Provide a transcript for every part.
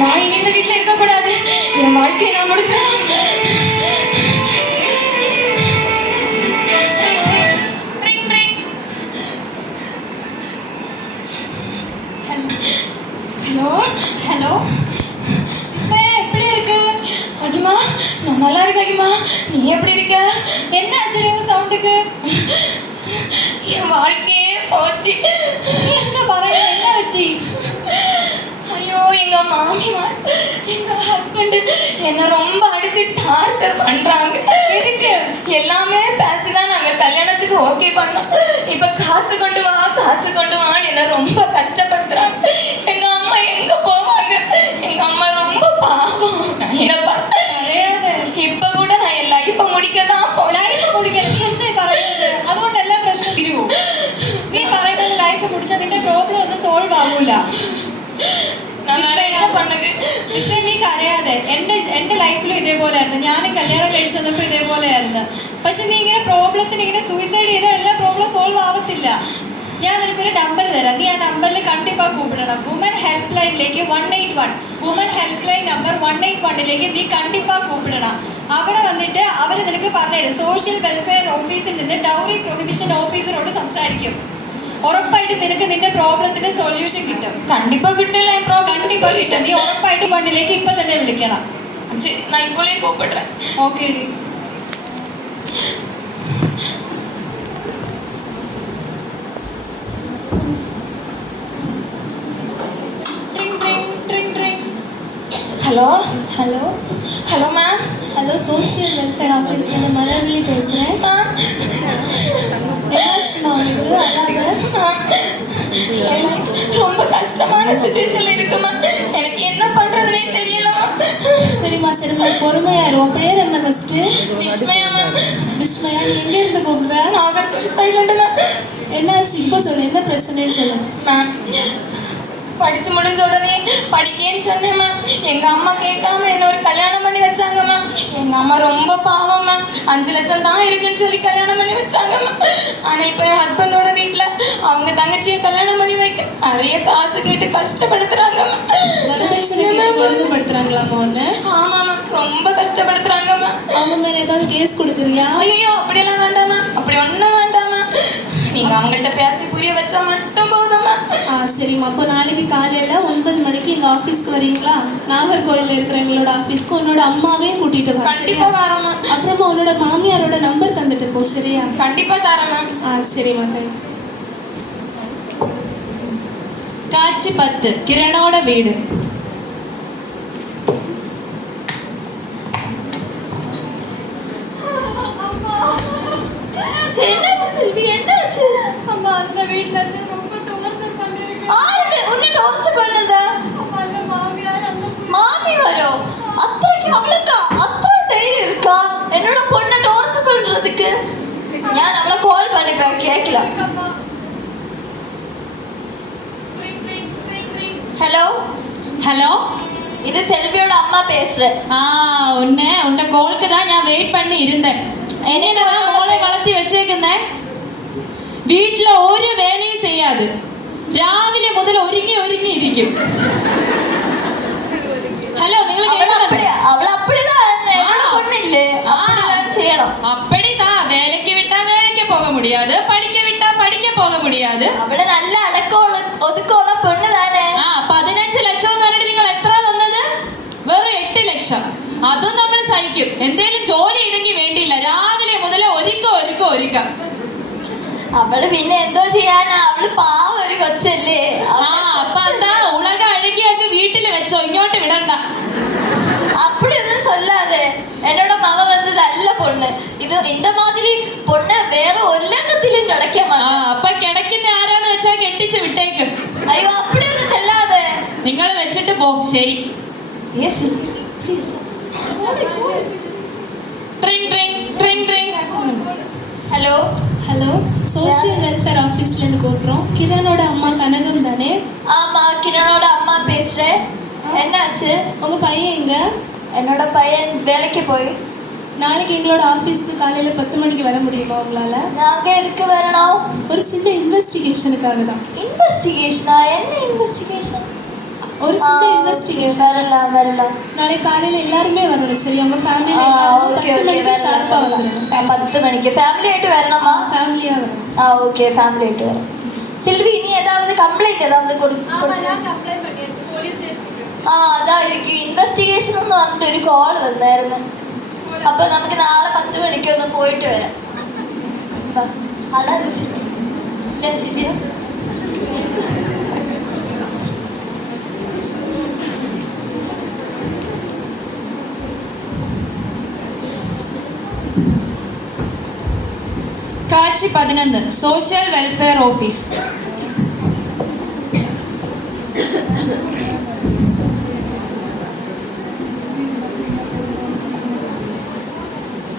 நான் இனி இந்த வீட்டில் இருக்கக்கூடாது. என் வாழ்க்கையை நான் முடிச்சிடணும். ஹலோ ஹலோ, இப்போ எப்படி இருக்கு? அகிமா, நான் நல்லா இருக்கேன் அகிமா. நீ எப்படி இருக்க? என்ன ஆச்சுடி சவுண்டுக்கு? என் வாழ்க்கையே போச்சு. எங்க பாருங்க, என்ன பற்றி? ஐயோ, எங்க மாமியார் எங்க ஹஸ்பண்ட் என்னை ரொம்ப அடிச்சு டார்ச்சர் பண்றாங்க. எதுக்கு? எல்லாமே பேசிதான் நாங்க கல்யாணத்துக்கு ஓகே பண்ணோம். இப்ப காசு கொண்டு வான்னு என்ன ரொம்ப கஷ்டப்படுத்துறாங்க. எங்க அம்மா எங்க போவாங்க? எங்க அம்மா ரொம்ப பாவம். நான் என்ன பண்ண? இப்ப கூட நான் என் லைஃபை முடிக்கதான் നീ പറയുന്നത് അതുകൊണ്ട് എല്ലാ പ്രശ്നവും തീരൂ. നീ പറയുന്നത് ലൈഫ് മുടിച്ചാൽ നിന്റെ പ്രോബ്ലം ഒന്നും സോൾവ് ആകൂല. നീ കരയാതെ. എന്റെ ലൈഫിലും ഇതേപോലെയായിരുന്നു. ഞാൻ കല്യാണം കഴിച്ചു വന്നപ്പോൾ ഇതേപോലെയായിരുന്നു. പക്ഷെ നീ ഇങ്ങനെ പ്രോബ്ലത്തിന് ഇങ്ങനെ സൂയിസൈഡ് ചെയ്താൽ എല്ലാ പ്രോബ്ലം സോൾവ് ആവത്തില്ല. ഞാൻ നിനക്കൊരു നമ്പർ തരാം. നീ ആ നമ്പറിൽ കണ്ടിപ്പാ കൂപ്പിടണം. വുമൻ ഹെൽപ്പ് ലൈനിലേക്ക് 181 വുമൻ ഹെൽപ്പ് ലൈൻ നമ്പർ 181ലേക്ക് നീ കണ്ടിപ്പാ കൂപ്പിടണം. അവിടെ വന്നിട്ട് അവർ നിനക്ക് പറഞ്ഞുതരും. സോഷ്യൽ വെൽഫെയർ ഓഫീസിൽ നിന്ന് ഡൗറി പ്രൊഹിബിഷൻ ഓഫീസറോട് സംസാരിക്കും. ഉറപ്പായിട്ട് നിനക്ക് നിന്റെ പ്രോബ്ലത്തിന് സൊല്യൂഷൻ കിട്ടും. കണ്ടിപ്പാ കിട്ടില്ല. കണ്ടിപ്പാ കിട്ടും. നീ ഉറപ്പായിട്ട് 1ലേക്ക് ഇപ്പൊ തന്നെ വിളിക്കണം. நான் இப்போலே கூப்பிடுறேன். Okay D. Hello hello hello ma'am. Hello, social welfare ஆஃபீஸ்லேருந்து மலர்விழி பேசுகிறேன். மேம், என்னாச்சுமா உங்களுக்கு? அதாவது ரொம்ப கஷ்டமான சுச்சுவேஷன்ல இருக்குமா. எனக்கு என்ன பண்றதுனே தெரியலமா. சரிம்மா பொறுமையாரு. உன் பேர் என்ன ஃபர்ஸ்ட்டு? விஸ்மயா மேம். விஸ்மயா, நீ எங்கேருந்து கூப்பிட்ற? நாகர்கோவில் சைட்லேருந்து மேம். என்னாச்சு இப்போ சொல்லு, என்ன பிரச்சனைன்னு சொல்லு. மேம், படிச்சு முடிஞ்ச உடனே படிக்கேன்னு சொன்னேன் மேம். எங்க அம்மா கேட்காம என்ன ஒரு கல்யாணம் பண்ணி வச்சாங்க மேம். எங்க அம்மா ரொம்ப பாவம் மேம். 5 லட்சம் தான் இருக்குன்னு சொல்லி கல்யாணம் பண்ணி வச்சாங்க மேம். ஆனா இப்ப என் ஹஸ்பண்டோட வீட்டுல அவங்க தங்கச்சியை கல்யாணம் பண்ணி வைக்க நிறைய காசு கேட்டு கஷ்டப்படுத்துறாங்க மேம். கொடுமைப்படுத்துறாங்களாமா ஒன்று? ஆமா மேம், ரொம்ப கஷ்டப்படுத்துறாங்க மேம். அவங்க மேல ஏதாவது கேஸ் கொடுக்குறியா? ஐயோ, அப்படியெல்லாம் வேண்டாம் மேம். அப்படி ஒன்றும் வேண்டாம் மேம். நீங்க அவங்கள்ட்ட பேசி புரிய வச்சா மட்டும் போதும் மேம். சரிம்மா, அப்போ நாளைக்கு காலையில் 9 மணிக்கு எங்கள் ஆஃபீஸ்க்கு வரீங்களா? நாகர்கோயிலில் இருக்கிற எங்களோட ஆஃபீஸ்க்கு உன்னோட அம்மாவே கூட்டிகிட்டு வா. கண்டிப்பாக வரோம் மேம். அப்புறமா உன்னோட மாமியாரோட நம்பர் தந்துட்டு போ, சரியா? கண்டிப்பாக தரேன் மேம். சரிம்மா, தேங்க்யூ. காட்சி 10. கிரணோட வீடு. அம்மா, அந்த வீட்ல இருந்து ரொம்ப டார்ச்சர் பண்ணிருக்கேன். ആരുടെ ഉന്നെ ടോർച്ചർ പണ്ടത്? அம்மா, அந்த மாமியார் அந்த மாமியாரோ? அത്രக்கு அவளுக்கு அത്ര தைரியம் இருக்கா என்னோட பொண்ணை டார்ச்சர் பண்றதுக்கு? நான் அவளை கால் பண்ணி கேட்கல. ஹலோ ஹலோ, இது செல்வியோட அம்மா பேசுறேன். உன்னை கோலுக்கு தான் நான் வெயிட் பண்ணி இருந்தேன். என்னதான் മോളെ വളർത്തി വെച്ചേക്കുന്നേ? വീട്ടിൽ ഒരു വേലയും ചെയ്യാതെ രാവിലെ മുതൽ ഒരുങ്ങി ഇരിക്കും. ഹലോ, നിങ്ങൾ അവൾ அப்படிதான் பொண்ணில்லை செய்யணும். அப்படிதான். வேலைக்கு விட்டா வேலைக்கு போக முடியாது, படிக்க விட்டா படிக்க போக முடியாது. അവള് നല്ല അടക്കം ഒതുക്കമുള്ള പെണ്ണ് താനേ. 15 ലക്ഷം എന്ന് പറഞ്ഞിട്ട് നിങ്ങൾ എത്ര തന്നത്? വെറും 8 ലക്ഷം. അതും നമ്മൾ സഹിക്കും. എന്തേലും ജോലി ഇല്ലെങ്കിൽ വേണ്ടിയില്ല. രാവിലെ മുതൽ ഒരുക്കം. അവള് പിന്നെ എന്തോ ചെയ്യാനാ? അവള് പാവ ഒരു കൊച്ചല്ലേ. അപ്പൊ എന്താ ഉലക അഴുകിയൊക്കെ വീട്ടിൽ വെച്ചോ, ഇങ്ങോട്ട് വിടണ്ട. அப்படி ஒன்றும் சொல்லாத. என்னோட மவ வந்து நல்ல பொண்ணு. இது இந்த மாதிரி பொண்ணு வேற உலகத்திலும் கிடைக்க மாட்டேன். അപ്പൊ കിടക്കുന്ന ആരാന്ന് വെച്ചാ കെട്ടിച്ച് വിട്ടേക്കും. അയ്യോ, அப்படி ஒன்றும் சொல்லாத. നിങ്ങൾ വെച്ചിട്ട് പോ. ശരി. ஹலோ ஹலோ, சோஷியல் வெல்ஃபேர் ஆஃபீஸ்லேருந்து கூப்பிட்றோம். கிரணோட அம்மா கனகம் தானே? ஆமா, கிரணோட அம்மா பேசுறேன். என்னாச்சு? உங்கள் பையன் எங்க? என்னோட பையன் வேலைக்கு போய். நாளைக்கு எங்களோட ஆஃபீஸ்க்கு காலையில் 10 மணிக்கு வர முடியுமா உங்களால்? நாங்கள் எதுக்கு வரணும்? ஒரு சின்ன இன்வெஸ்டிகேஷனுக்காக தான். இன்வெஸ்டிகேஷனா? என்ன இன்வெஸ்டிகேஷன்? ஒரு சின்ன இன்வெஸ்டிகேஷன். வரலாம். நாளை காலையில எல்லாருமே வரணும் சரி? உங்க ஃபேமிலியில ஓகே 10 மணிக்கு ஷார்ப்பா வந்துடணும். 10 மணிக்கு ஃபேமிலி ஆயிட்டு வரணுமா? ஃபேமிலியா வரணும். ஓகே ஃபேமிலி ஆயிட்டு வரும். செல்வி நீ ஏதாவது கம்ப்ளைண்ட் ஏதாவது കംപ്ലൈന്റ് பண்ணியாச்சு പോലീസ് സ്റ്റേഷനിലേക്ക്. അതാ എനിക്ക് ഇൻവെസ്റ്റിഗേഷൻ എന്ന് പറഞ്ഞിട്ട് ഒരു കോൾ വന്നായിരുന്നു. അപ്പൊ നമുക്ക് നാളെ 10 മണിക്ക് ഒന്ന് പോയിട്ട് വരാം. അല്ല ശരിയാ? കാച്ചി 11 സോഷ്യൽ വെൽഫെയർ ഓഫീസ്.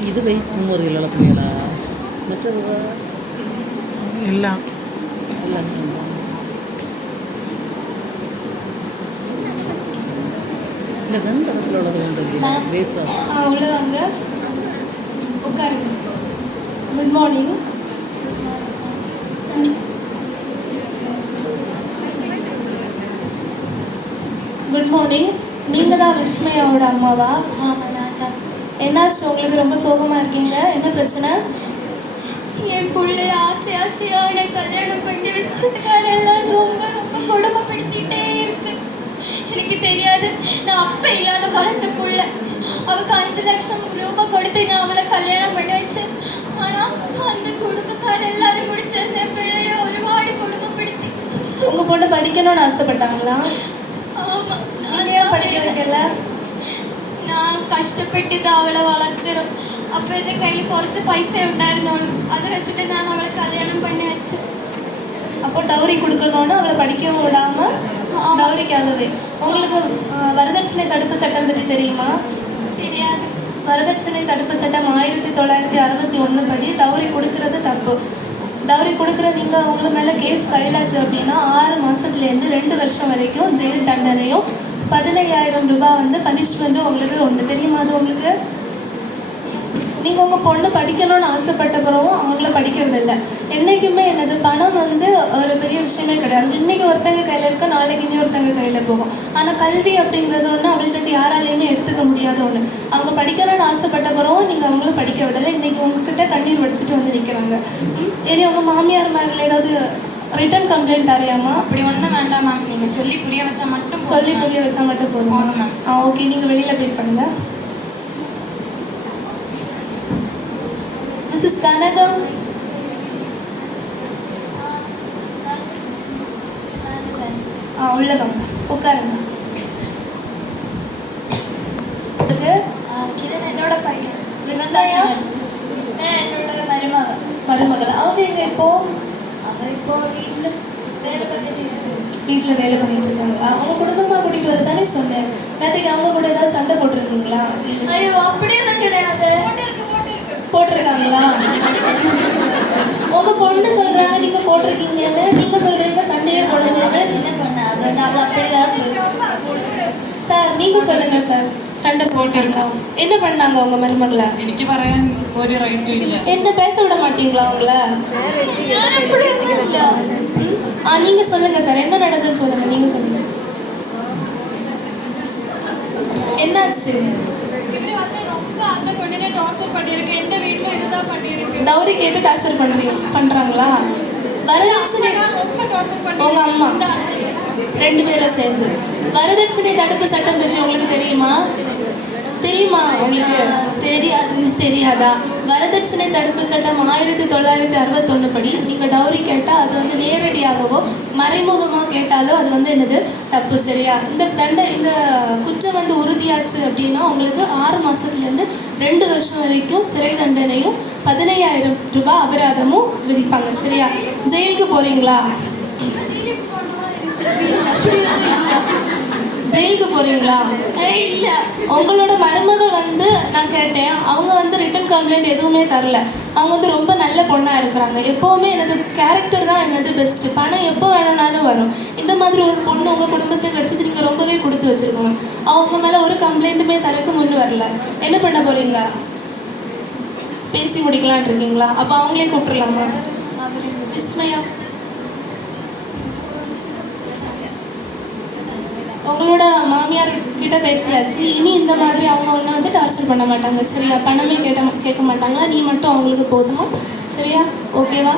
ഇത് വെയിറ്റ് മുറിയിലുള്ള പുള്ളികളാ മറ്റേത് എല്ലാം എല്ലാം இல்லை 2 இடத்துலுള്ളത് கொண்டு வேஸ்ட் உள்ள வாங்க, உட்காருங்க. Good morning. Good morning. நீங்கள் தான் விஸ்மயாவோட அம்மாவா? ஆமாம் நான் தான். என்னாச்சு உங்களுக்கு? ரொம்ப சோகமாக இருக்கீங்க, என்ன பிரச்சனை? என் பிள்ளைய ஆசையான கல்யாணம் பண்ணி வச்சுட்டுக்காரெல்லாம் ரொம்ப ரொம்ப கொடுமைப்படுத்திட்டே இருக்கு. எனக்கு தெரியாது, நான் அப்போ இல்லாத வளர்த்த புள்ள. அவளுக்கு 5 லட்சம் ரூபாய் கொடுத்து நான் அவளை கல்யாணம் பண்ணி வச்சேன். ஆனால் அந்த குடும்பக்கார எல்லாரும் கூட சேர்ந்த பிள்ளைய ஒருபாடு கொடுமைப்படுத்தி. உங்கள் பொண்ணு படிக்கணும்னு ஆசைப்பட்டாங்களா? ஆமாம். நீங்கள் ஏன் படிக்க வைக்கல? நான் கஷ்டப்பட்டு தான் அவளை வளர்த்துறோம். அப்போ என் கையில் കുറച്ച് പൈസ ഉണ്ടായിരുന്നോളൂ. അത് വെച്ചിട്ട് ഞാൻ അവളെ കല്യാണം பண்ணி வச்சேன். அப்போ டவுரி கொடுக்கணும்னு அவளை படிக்கவும் விடாமல் டவுரிக்காகவே. உங்களுக்கு வரதட்சணை தடுப்பு சட்டம் பற்றி தெரியுமா? தெரியாது. வரதட்சணை தடுப்பு சட்டம் 1961 படி டவுரி கொடுக்கறது தப்பு. டவுரி கொடுக்குற நீங்கள் அவங்க மேலே கேஸ் ஃபைல் ஆச்சு அப்படின்னா 6 மாதத்துலேருந்து 2 வருஷம் வரைக்கும் ஜெயில் தண்டனையும் 15,000 ரூபாய் வந்து பனிஷ்மெண்ட்டும் உங்களுக்கு உண்டு. தெரியுமா அது உங்களுக்கு? நீங்கள் உங்கள் பொண்ணு படிக்கணும்னு ஆசைப்பட்ட பிறகும் அவங்கள படிக்க விடலை. என்றைக்குமே என்னது பணம் வந்து ஒரு பெரிய விஷயமே கிடையாது. இன்றைக்கி ஒருத்தங்க கையில் இருக்க, நாளைக்கு இனி ஒருத்தங்க கையில் போகும். ஆனால் கல்வி அப்படிங்கிறது ஒன்று அவங்கள்ட்ட யாராலையுமே எடுத்துக்க முடியாத ஒன்று. அவங்க படிக்கணும்னு ஆசைப்பட்ட பிறகும் நீங்கள் அவங்கள படிக்க விடலை. இன்றைக்கி உங்ககிட்ட கண்ணீர் வடிச்சிட்டு வந்து நிற்கிறாங்க. இனி உங்கள் மாமியார் மேலே ஏதாவது ரிட்டன் கம்ப்ளைண்ட் அறியாமா? அப்படி ஒன்றும் வேண்டாம் மேம். நீங்கள் சொல்லி புரிய வச்சா மட்டும் சொல்லி புரிய வச்சா மட்டும் போதும் மேம். ஓகே, நீங்கள் வெளியில் வெயிட் பண்ணுங்கள். மிஸ்ஸஸ் கனகம், உள்ள வாங்க, உட்காருங்க. കിരൺ എന്നോட പയ്യൻ. விஸ்மயா വിസ്മയ എന്നോட മരുമകൾ. மருமகள். அவங்க எங்க இப்போ? അവ ഇപ്പോ വീട്ടില് വേല பண்ணிட்டு இருக்கு. வீட்டில் வேலை பண்ணிட்டு இருக்காங்களா? அவங்க குடும்பமாக கூட்டிகிட்டு வர தானே சொன்னேன். நேற்றுக்கு அவங்க கூட ஏதாவது சண்டை போட்டிருக்கீங்களா? ஐயோ அப்படியெல்லாம் கிடையாது. போட்டிருக்காங்களா? உங்க பொண்ணு சொல்றாங்க நீங்க போட்டிருக்கீங்கன்னு, நீங்க சொல்றீங்க சண்டையே போடுங்க. അവളെ ചിന്ന പൊണ്ണ, അതുകൊണ്ട് അവൾ அப்படிதான். சார் நீங்க சொல்லுங்க சார். சண்டை போட்டிருக்கோம். என்ன பண்ணாங்க உங்க மருமகளை? എനിക്ക് പറയാൻ ഒരു റൈറ്റും ഇല്ല. என்ன பேச விட மாட்டீங்களா அவங்கள? ഞാൻ அப்படியொന്നും ഇല്ല. நீங்க சொல்லுங்க சார், என்ன நடந்ததுன்னு சொல்லுங்க. நீங்க சொல்லுங்க, என்னாச்சு? இவரு வந்து ரொம்ப அந்த பொண்ணுനെ டார்ச்சர் பண்ணிருக்கு. எந்த வீட்ல இதுதான் பண்ணிருக்கு. டவுரி கேட்டு டார்ச்சர் பண்றாங்களா? வரதட்சணை ரொம்ப டார்ச்சர் பண்ணி உங்க அம்மா இந்த அண்ணன் 2 பேரும் சேர்ந்து. வரதட்சணை தடுப்பு சட்டம் பற்றி உங்களுக்கு தெரியுமா? தெரியுமா உங்களுக்கு? தெரியாது. தெரியாதா? வரதட்சணை தடுப்பு சட்டம் 1961 படி நீங்கள் டவுரி கேட்டால் அது வந்து நேரடியாகவோ மறைமுகமாக கேட்டாலோ அது வந்து என்னது தப்பு, சரியா? இந்த குற்றம் வந்து உறுதியாச்சு அப்படின்னா உங்களுக்கு 6 மாதத்துலேருந்து 2 வருஷம் வரைக்கும் சிறை தண்டனையும் 15,000 ரூபாய் அபராதமும் விதிப்பாங்க, சரியா? ஜெயிலுக்கு போகிறீங்களா? ஜெயிலுக்கு போகிறீங்களா? இல்ல. உங்களோட மருமகள் வந்து நான் கேட்டேன், அவங்க வந்து ரிட்டன் கம்ப்ளைண்ட் எதுவுமே தரல. அவங்க வந்து ரொம்ப நல்ல பொண்ணாக இருக்கிறாங்க. எப்போவுமே எனது கேரக்டர் தான் என்னது பெஸ்ட்டு. பணம் எப்போ வேணும்னாலும் வரும். இந்த மாதிரி ஒரு பொண்ணு உங்கள் குடும்பத்துக்கு கிடச்சது நீங்கள் ரொம்பவே கொடுத்து வச்சுருக்கணும். அவங்க மேலே ஒரு கம்ப்ளைண்ட்டுமே தரக்கு முன் வரல. என்ன பண்ண போகிறீங்க? பேசி முடிக்கலான் இருக்கீங்களா? அப்போ அவங்களே கூப்பிட்றலாமா? விஸ்மயா உங்களோட மாமியார் கிட்ட பேசியாச்சு. இனி இந்த மாதிரி அவங்க ஒன்றை வந்து டார்ச்சர் பண்ண மாட்டாங்க சரியா? பணமே கேட்க மாட்டாங்க. நீ மட்டும் அவங்களுக்கு போதுமா சரியா? ஓகேவா?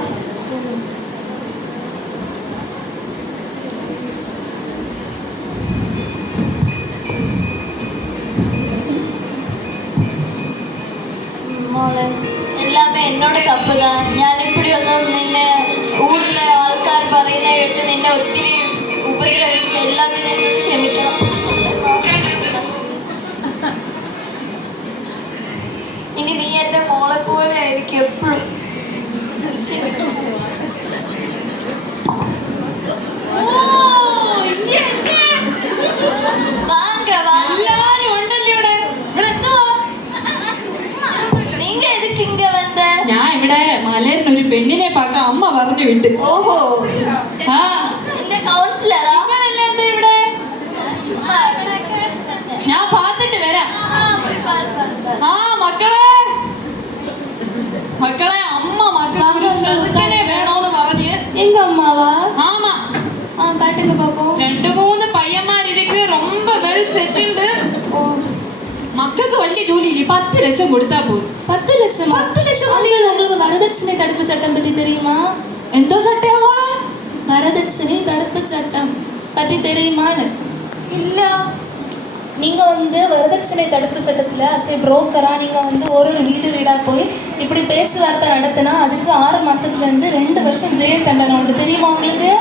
മോളെ എല്ലാമേ എന്നോട് തപ്പുതാ. ഞാൻ ഇപ്പടി ഒന്നും നിന്നെ ഊരിലെ ആൾക്കാർ പറയുന്ന കേട്ട് നിന്നെ ഒത്തിരി ഉപദ്രവിച്ച് എല്ലാത്തിനും എന്നോട് ക്ഷമിക്കണം. ഇനി നീ എൻ്റെ മോളെ പോലെ ആയിരിക്കും എപ്പോഴും. ക്ഷമിക്കണം. Vanga Vanga. എല്ലാരും ഉണ്ടല്ലോ ഇവിടെ. ഇവിടെ എന്തുവാ? நீங்க எதுக்கு இங்க வந்த? ഞാൻ ഇവിടെ മലരിന് ഒരു പെണ്ണിനെ പാക്കാൻ അമ്മ പറഞ്ഞു വിട്ട്. ഓഹോ, ആ இந்த കൗൺസിലറാ? നിങ്ങളെല്ലാം എന്താ ഇവിടെ? ചുമ്മാ ഞാൻ പാത്തിട്ട് വരാം. പോയി പാரு. ആ മക്കളെ മക്കളെ അമ്മ മക്കൾക്ക് ഒരു ചെറുക്കനെ വേണോന്ന് പറഞ്ഞ്. எங்க அம்மாவா? ஆமா, காட்டுங்க பாப்போம். 2-3 പയ്യന്മാരിക്ക് ரொம்ப വെൽ സെറ്റിൽഡ്. ஓ, മക്കൾക്ക് വലിയ ജോലിയില്ല. 10 ലക്ഷം കൊടുത്താ പോകും. 10 லட்சமா? 10 ലക്ഷം. உங்களுக்கு வரதட்சணை தடுப்பு சட்டம் பற்றி தெரியுமா? എന്തോ സട്ടയാ മോളെ? வரதட்சணை தடுப்பு சட்டம் பற்றி தெரியுமான்னு? ഇല്ല. நீங்கள் வந்து வரதட்சணை தடுப்பு சட்டத்தில் அசை புரோக்கராக நீங்கள் வந்து ஒரு வீடாக போய் இப்படி பேச்சுவார்த்தை நடத்தினா அதுக்கு 6 மாதத்துலேருந்து 2 வருஷம் ஜெயில் தண்டனை உண்டு. தெரியுமா உங்களுக்கு?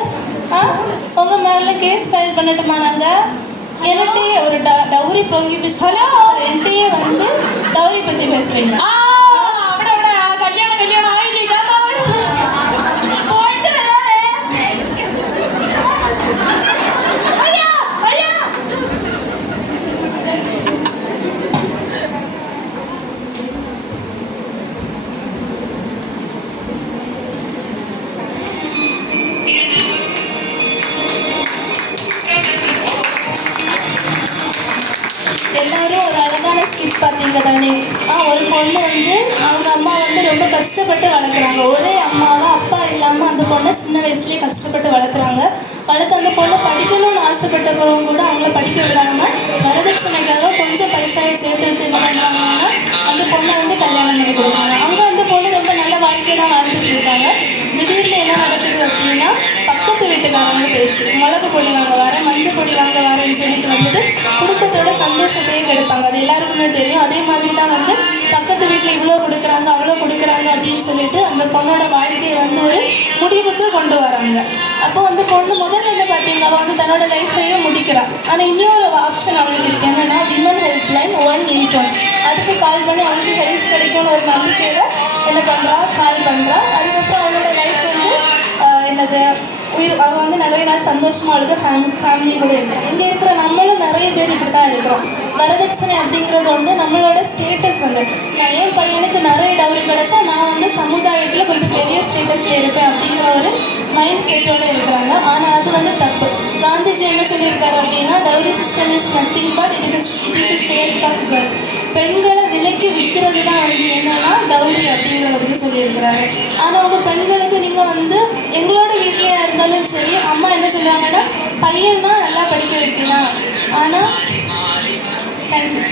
உங்கள் மேலே கேஸ் ஃபைல் பண்ணட்டுமா? நாங்கள் என்கிட்டயே ஒரு டவுரி ப்ரோஹிபிஷன் என்கிட்டயே வந்து டவுரி பற்றி பேசுகிறீங்க. ആ അവിടെ അവിടെ കല്യാണം ആയില്ലേ? ഞാൻ ദാ വരുന്നു. പോയിട്ട് വരാവേ. അയ്യാ അയ്യാ. எல்லாரும் ஒரு அழகான ஸ்கிப் பார்த்தீங்க தானே? ஒரு பொண்ணு வந்து அவங்க அம்மா வந்து ரொம்ப கஷ்டப்பட்டு வளர்க்குறாங்க. ஒரே அம்மாவை அப்பா இல்லாமல் அந்த பொண்ணை சின்ன வயசுலேயே கஷ்டப்பட்டு வளர்க்குறாங்க. வளர்த்து அந்த பொண்ணை படிக்கணும்னு ஆசைப்பட்டப்பறம் கூட அவங்கள படிக்க விடாமல் வரதட்சணைக்காக கொஞ்சம் பைசாவை சேர்த்து வச்சு என்ன பண்ணுறாங்கன்னா அந்த பொண்ணை வந்து கல்யாணம் பண்ணி கொடுப்பாங்க. அவங்க அந்த பொண்ணு ரொம்ப நல்ல வாழ்க்கையை தான் வாழ்ந்துட்டு இருக்காங்க. திடீர்னு என்ன நடக்குது அப்படின்னா பக்கத்து வீட்டுக்காரங்க பேச்சு மிளகு பொடி வாங்க வரேன், மஞ்சள் பொடி வாங்க வரேன்னு சொல்லிட்டு வந்துட்டு குடும்பத்தோட சந்தோஷத்தையே கெடுப்பாங்க. அது எல்லாருக்குமே தெரியும். அதே மாதிரி தான் வந்து பக்கத்து வீட்டில் இவ்வளோ கொடுக்குறாங்க அவ்வளோ கொடுக்குறாங்க அப்படின்னு சொல்லிட்டு அந்த பொண்ணோட வாழ்க்கையை வந்து ஒரு முடிவுக்கு கொண்டு வராங்க. அப்போ அந்த பொண்ணு முதல்ல என்ன பார்த்தீங்க, அவள் வந்து தன்னோட லைஃப்பையே முடிக்கிறாள். ஆனால் இன்னொரு ஆப்ஷன் அவளுக்கு இருக்கு. என்னன்னா விமன் ஹெல்ப்லைன் 181 அதுக்கு கால் பண்ணி அவளுக்கு ஹெல்ப் கிடைக்கும்னு ஒரு நம்பிக்கையில் என்ன பண்ணுறா, கால் பண்ணுறா. அதுக்கப்புறம் அவளோட லைஃப் வந்து என்னது அவள் வந்து நிறைய நாள் சந்தோஷமாக அவளுக்கு ஃபேமிலி கூட இருக்கிறான். இங்கே இருக்கிற நம்மளும் நிறைய பேர் இப்படி தான் இருக்கிறோம். வரதட்சணை அப்படிங்கிறது ஒன்று நம்மளோட ஸ்டேட்டஸ் வந்து நான் என் பையனுக்கு நிறைய டவுரி கிடச்சா நான் வந்து சமுதாயத்தில் கொஞ்சம் பெரிய ஸ்டேட்டஸில் இருப்பேன் அப்படிங்கிற ஒரு மைண்ட் செட்டோடு இருக்கிறாங்க. ஆனால் அது வந்து தப்பு. காந்திஜி என்ன சொல்லியிருக்காரு அப்படின்னா dowry system is nothing but it is sales of girls. பெண்களை விலைக்கு விற்கிறது தான் வந்து என்னன்னா டவுரி அப்படிங்கிறத சொல்லியிருக்கிறாரு. ஆனால் உங்கள் பெண்களுக்கு நீங்கள் வந்து எங்களோட வீட்லையாக இருந்தாலும் சரி அம்மா என்ன சொல்லுவாங்கன்னா பையன்னா நல்லா படிக்க வைக்கலாம். ஆனால் தேங்க்யூ.